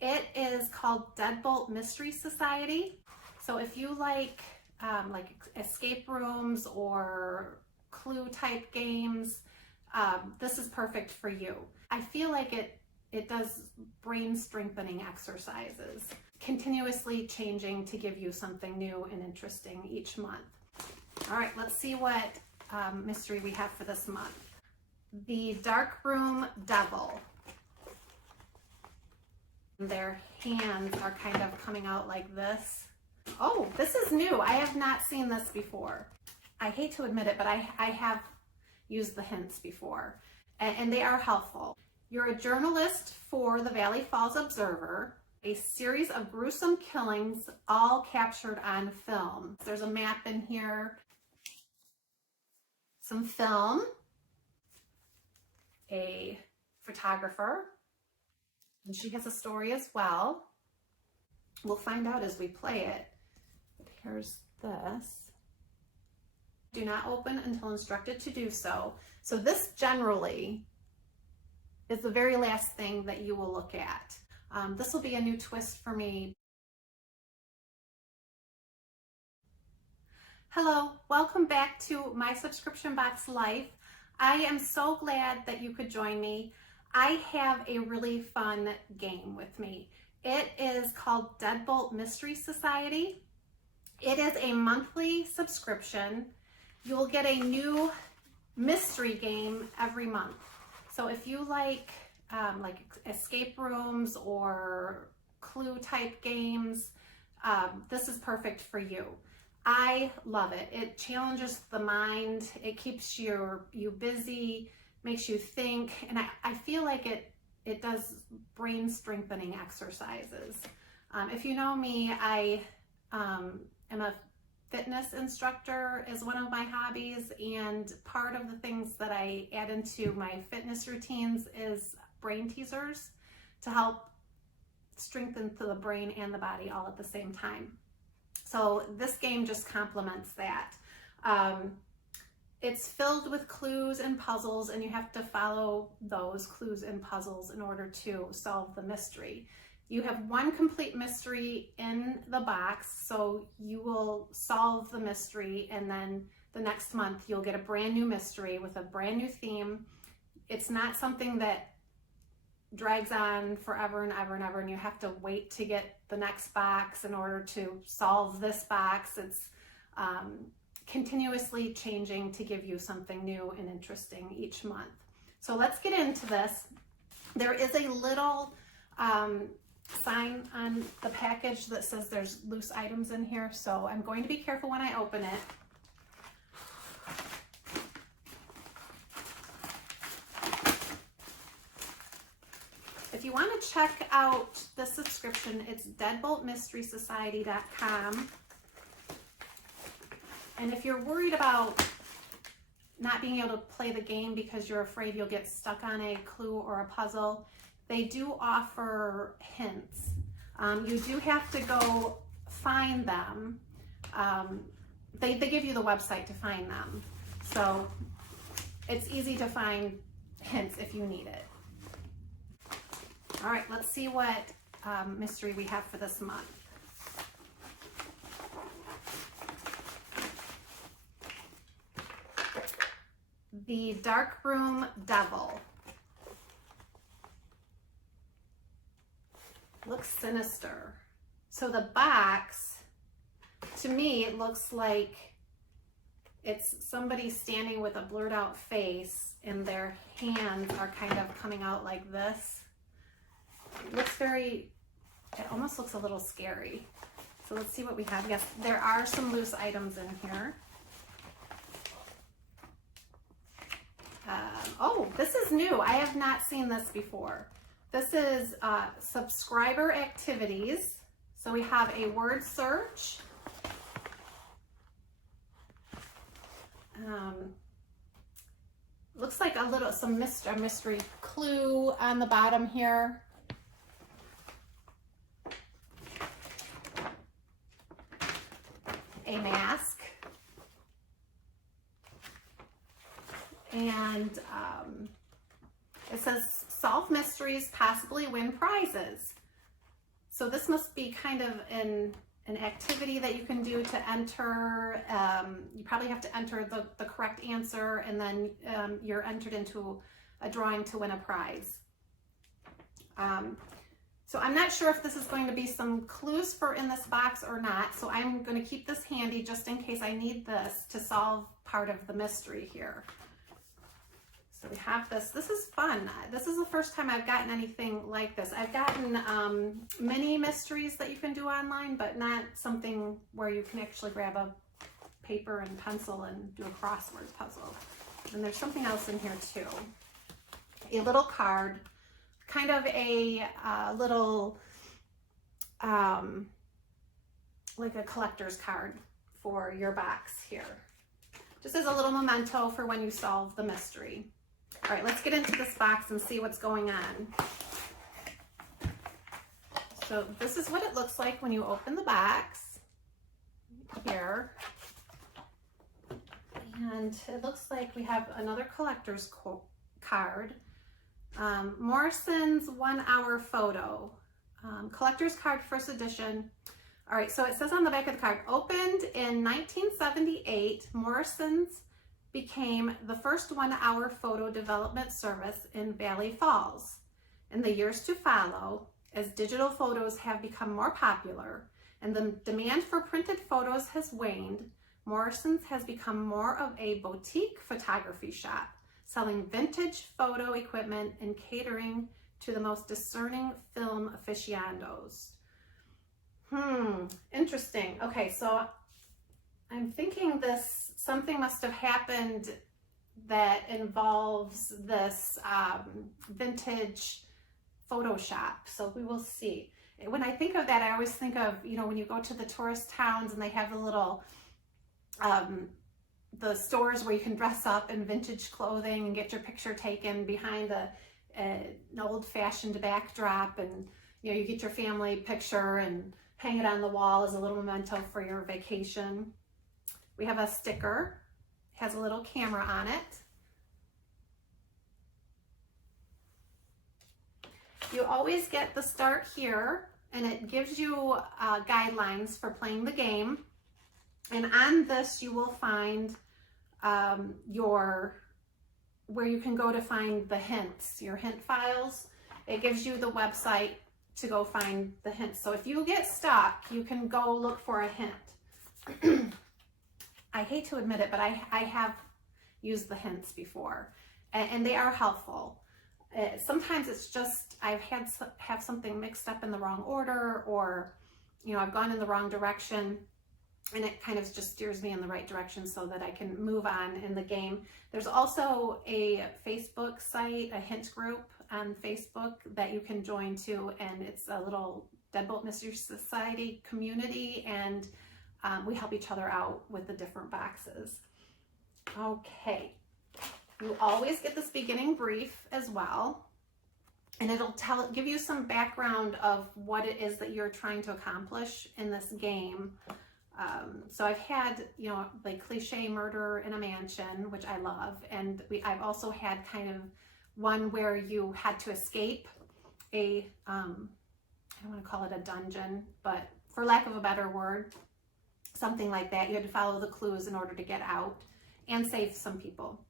It is called Deadbolt Mystery Society. So if you like escape rooms or clue type games, this is perfect for you. I feel like it does brain strengthening exercises, continuously changing to give you something new and interesting each month. All right, let's see what mystery we have for this month. The Darkroom Devil. Their hands are kind of coming out like this. Oh, this is new. I have not seen this before. I hate to admit it, but I have used the hints before, and they are helpful. You're a journalist for the Valley Falls Observer, a series of gruesome killings all captured on film. There's a map in here, some film, a photographer, and she has a story as well. We'll find out as we play it. But here's this. Do not open until instructed to do so. So this generally is the very last thing that you will look at. This will be a new twist for me. Hello, welcome back to my subscription box life. I am so glad that you could join me. I have a really fun game with me. It is called Deadbolt Mystery Society. It is a monthly subscription. You will get a new mystery game every month. So if you like escape rooms or clue type games, this is perfect for you. I love it. It challenges the mind. It keeps you busy, makes you think, and I feel like it does brain strengthening exercises. If you know me, I am a fitness instructor is one of my hobbies, and part of the things that I add into my fitness routines is brain teasers to help strengthen the brain and the body all at the same time. So this game just complements that. It's filled with clues and puzzles, and you have to follow those clues and puzzles in order to solve the mystery. You have one complete mystery in the box, so you will solve the mystery, and then the next month you'll get a brand new mystery with a brand new theme. It's not something that drags on forever and ever and ever, and you have to wait to get the next box in order to solve this box. It's continuously changing to give you something new and interesting each month. So let's get into this. There is a little sign on the package that says there's loose items in here, so I'm going to be careful when I open it. If you want to check out the subscription, it's deadboltmysterysociety.com. And if you're worried about not being able to play the game because you're afraid you'll get stuck on a clue or a puzzle, they do offer hints. You do have to go find them. They give you the website to find them. So it's easy to find hints if you need it. All right, let's see what mystery we have for this month. The Darkroom Devil. Looks sinister. So the box, to me, it looks like it's somebody standing with a blurred out face and their hands are kind of coming out like this. It looks it almost looks a little scary. So let's see what we have. Yes, there are some loose items in here. Oh, this is new. I have not seen this before. This is subscriber activities. So we have a word search. Looks like a mystery clue on the bottom here. A mask. And it says solve mysteries, possibly win prizes. So this must be kind of an activity that you can do to enter. You probably have to enter the correct answer, and then you're entered into a drawing to win a prize. So I'm not sure if this is going to be some clues for in this box or not, so I'm going to keep this handy just in case I need this to solve part of the mystery here. So we have this. This is fun. This is the first time I've gotten anything like this. I've gotten mini mysteries that you can do online, but not something where you can actually grab a paper and pencil and do a crossword puzzle. And there's something else in here too. A little card, kind of a little, like a collector's card for your box here. Just as a little memento for when you solve the mystery. All right, let's get into this box and see what's going on. So this is what it looks like when you open the box here. And it looks like we have another collector's card. Morrison's 1 hour photo. Collector's card, first edition. All right, so it says on the back of the card, opened in 1978, Morrison's became the first 1 hour photo development service in Valley Falls. In the years to follow, as digital photos have become more popular and the demand for printed photos has waned, Morrison's has become more of a boutique photography shop, selling vintage photo equipment and catering to the most discerning film aficionados. Interesting. Okay, so I'm thinking something must have happened that involves this vintage Photoshop. So we will see. When I think of that, I always think of, you know, when you go to the tourist towns and they have the little, the stores where you can dress up in vintage clothing and get your picture taken behind an old-fashioned backdrop, and you know, you get your family picture and hang it on the wall as a little memento for your vacation. We have a sticker, has a little camera on it. You always get the start here, and it gives you guidelines for playing the game. And on this, you will find where you can go to find the hints, your hint files. It gives you the website to go find the hints. So if you get stuck, you can go look for a hint. I hate to admit it, but I have used the hints before, and they are helpful. Sometimes it's just I've have something mixed up in the wrong order, or you know, I've gone in the wrong direction, and it kind of just steers me in the right direction so that I can move on in the game. There's also a Facebook site, a hint group on Facebook that you can join to, and it's a little Deadbolt Mystery Society community, and we help each other out with the different boxes. Okay, you always get this beginning brief as well, and it'll give you some background of what it is that you're trying to accomplish in this game. So I've had, you know, like cliche murder in a mansion, which I love, and I've also had kind of one where you had to escape a, I don't want to call it a dungeon, but for lack of a better word, something like that. You had to follow the clues in order to get out and save some people.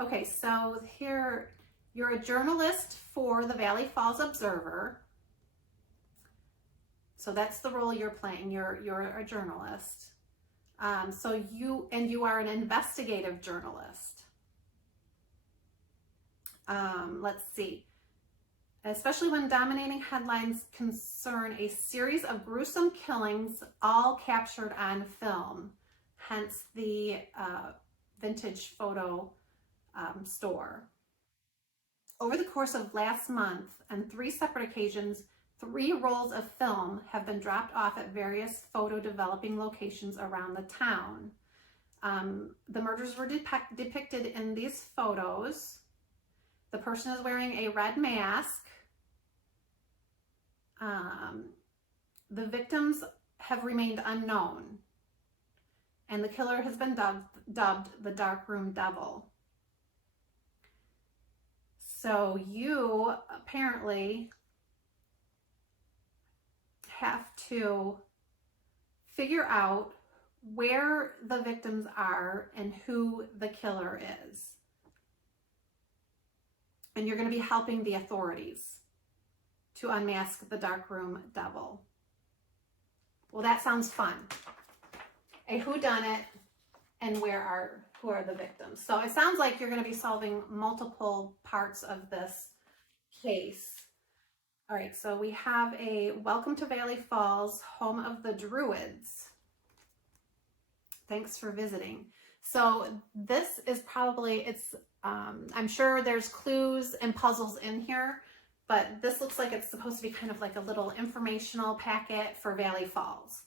Okay, so here, you're a journalist for the Valley Falls Observer. So that's the role you're playing. You're a journalist. So you are an investigative journalist. Let's see. Especially when dominating headlines concern a series of gruesome killings, all captured on film. Hence the vintage photo store. Over the course of last month, on 3 separate occasions, 3 rolls of film have been dropped off at various photo developing locations around the town. The murders were depicted in these photos. The person is wearing a red mask. The victims have remained unknown, and the killer has been dubbed the Darkroom Devil. So you apparently have to figure out where the victims are and who the killer is. And you're going to be helping the authorities to unmask the Darkroom Devil. Well, that sounds fun. A whodunit and who are the victims. So it sounds like you're going to be solving multiple parts of this case. All right, so we have a welcome to Valley Falls, home of the Druids. Thanks for visiting. So this is probably, I'm sure there's clues and puzzles in here, but this looks like it's supposed to be kind of like a little informational packet for Valley Falls.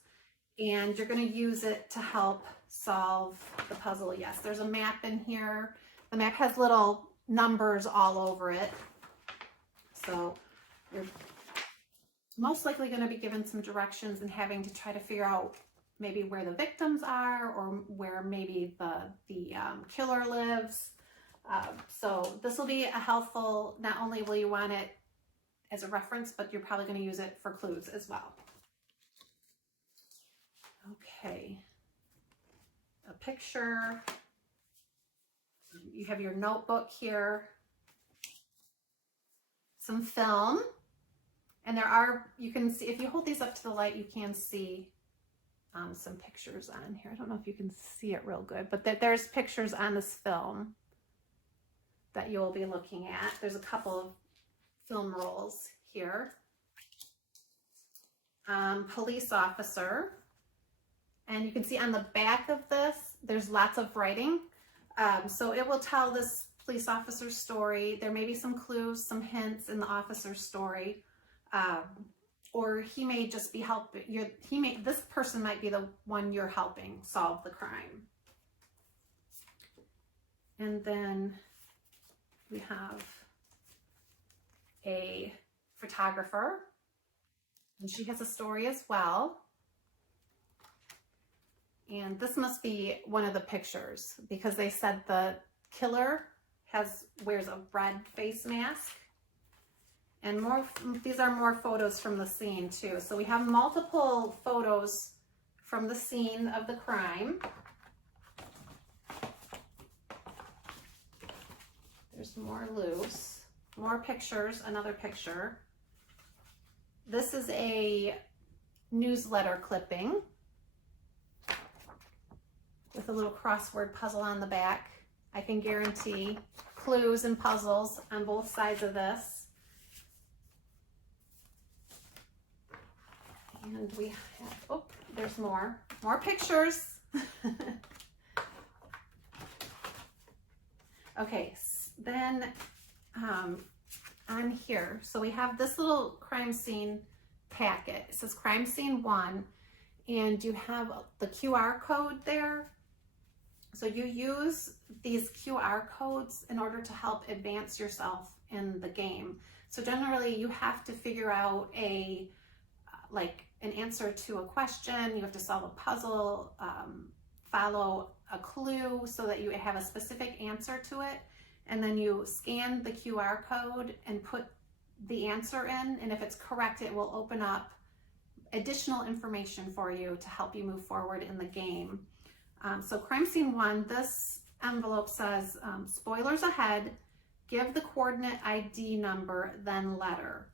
And you're going to use it to help solve the puzzle. Yes, there's a map in here. The map has little numbers all over it. So you're most likely going to be given some directions and having to try to figure out maybe where the victims are or where maybe the killer lives. So this will be a helpful, not only will you want it as a reference, but you're probably going to use it for clues as well. Okay. A picture. You have your notebook here. Some film. And you can see, if you hold these up to the light, you can see some pictures on here. I don't know if you can see it real good, but there's pictures on this film that you'll be looking at. There's a couple of film rolls here. Police officer. And you can see on the back of this, there's lots of writing. So it will tell this police officer's story. There may be some clues, some hints in the officer's story. Or he may just be helping you. This person might be the one you're helping solve the crime. And then we have a photographer, and she has a story as well. And this must be one of the pictures because they said the killer wears a red face mask. And these are more photos from the scene too. So we have multiple photos from the scene of the crime. There's more loose, more pictures, another picture. This is a newsletter clipping with a little crossword puzzle on the back. I can guarantee clues and puzzles on both sides of this. And we have, oh, there's more pictures. Okay, then on here, so we have this little crime scene packet. It says crime scene 1, and you have the QR code there. So you use these QR codes in order to help advance yourself in the game. So generally you have to figure out an answer to a question, you have to solve a puzzle, follow a clue so that you have a specific answer to it, and then you scan the QR code and put the answer in, and if it's correct, it will open up additional information for you to help you move forward in the game. So crime scene 1, this envelope says, spoilers ahead, give the coordinate ID number, then letter.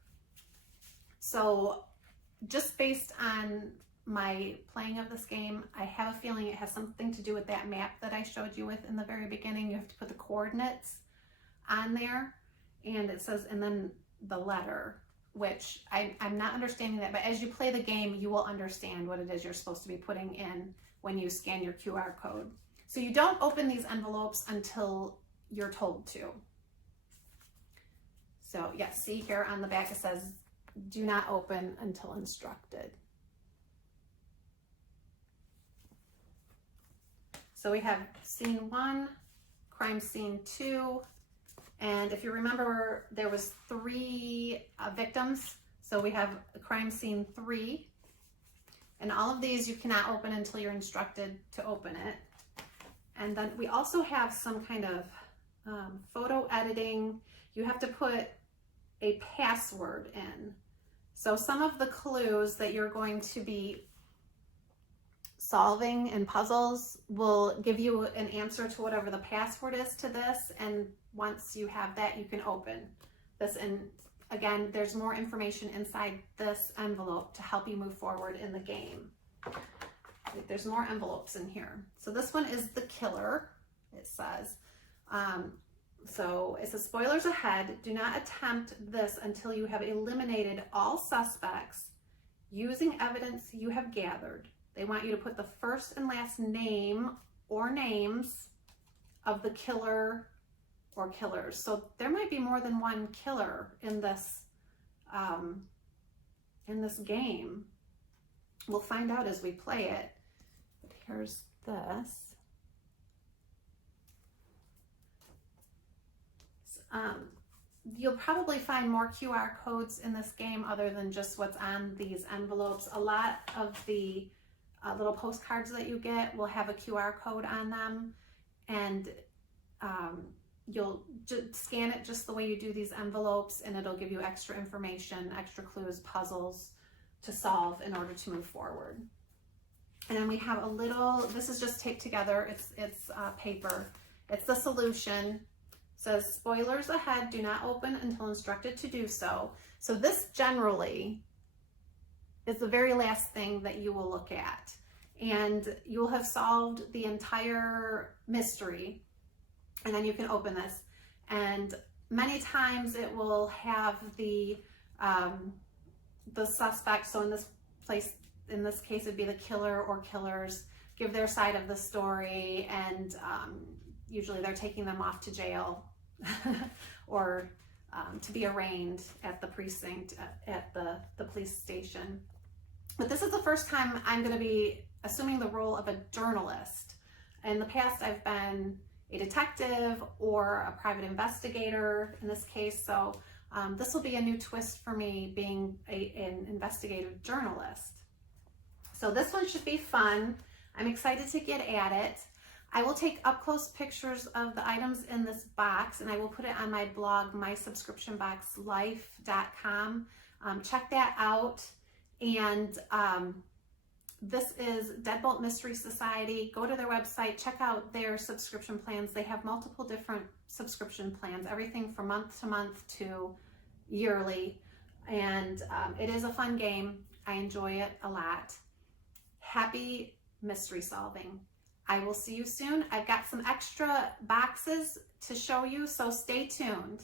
So just based on my playing of this game, I have a feeling it has something to do with that map that I showed you with in the very beginning. You have to put the coordinates on there, and it says, and then the letter, which I'm not understanding that, but as you play the game, you will understand what it is you're supposed to be putting in when you scan your QR code. So you don't open these envelopes until you're told to. So yes, see here on the back it says, do not open until instructed. So we have scene 1, crime scene 2, and if you remember, there was 3 victims. So we have crime scene 3, and all of these you cannot open until you're instructed to open it. And then we also have some kind of photo editing. You have to put a password in So some of the clues that you're going to be solving in puzzles will give you an answer to whatever the password is to this, and once you have that, you can open this. And again, there's more information inside this envelope to help you move forward in the game. There's more envelopes in here. So this one is the killer, it says. So it says, spoilers ahead, do not attempt this until you have eliminated all suspects using evidence you have gathered. They want you to put the first and last name or names of the killer or killers. So there might be more than one killer in this game. We'll find out as we play it. But here's this. You'll probably find more QR codes in this game other than just what's on these envelopes. A lot of the little postcards that you get will have a QR code on them, and you'll just scan it just the way you do these envelopes, and it'll give you extra information, extra clues, puzzles to solve in order to move forward. And then we have a little, this is just taped together, it's paper. It's the solution. It says, spoilers ahead, do not open until instructed to do so. So this generally is the very last thing that you will look at. And you'll have solved the entire mystery, and then you can open this. And many times it will have the suspect, so in this case it'd be the killer or killers, give their side of the story, and usually they're taking them off to jail or to be arraigned at the precinct, at the police station. But this is the first time I'm going to be assuming the role of a journalist. In the past, I've been a detective or a private investigator in this case, so this will be a new twist for me, being an investigative journalist. So this one should be fun. I'm excited to get at it. I will take up-close pictures of the items in this box, and I will put it on my blog, mysubscriptionboxlife.com. Check that out. And this is Deadbolt Mystery Society. Go to their website, check out their subscription plans. They have multiple different subscription plans, everything from month to month to yearly. And it is a fun game. I enjoy it a lot. Happy mystery solving. I will see you soon. I've got some extra boxes to show you, so stay tuned.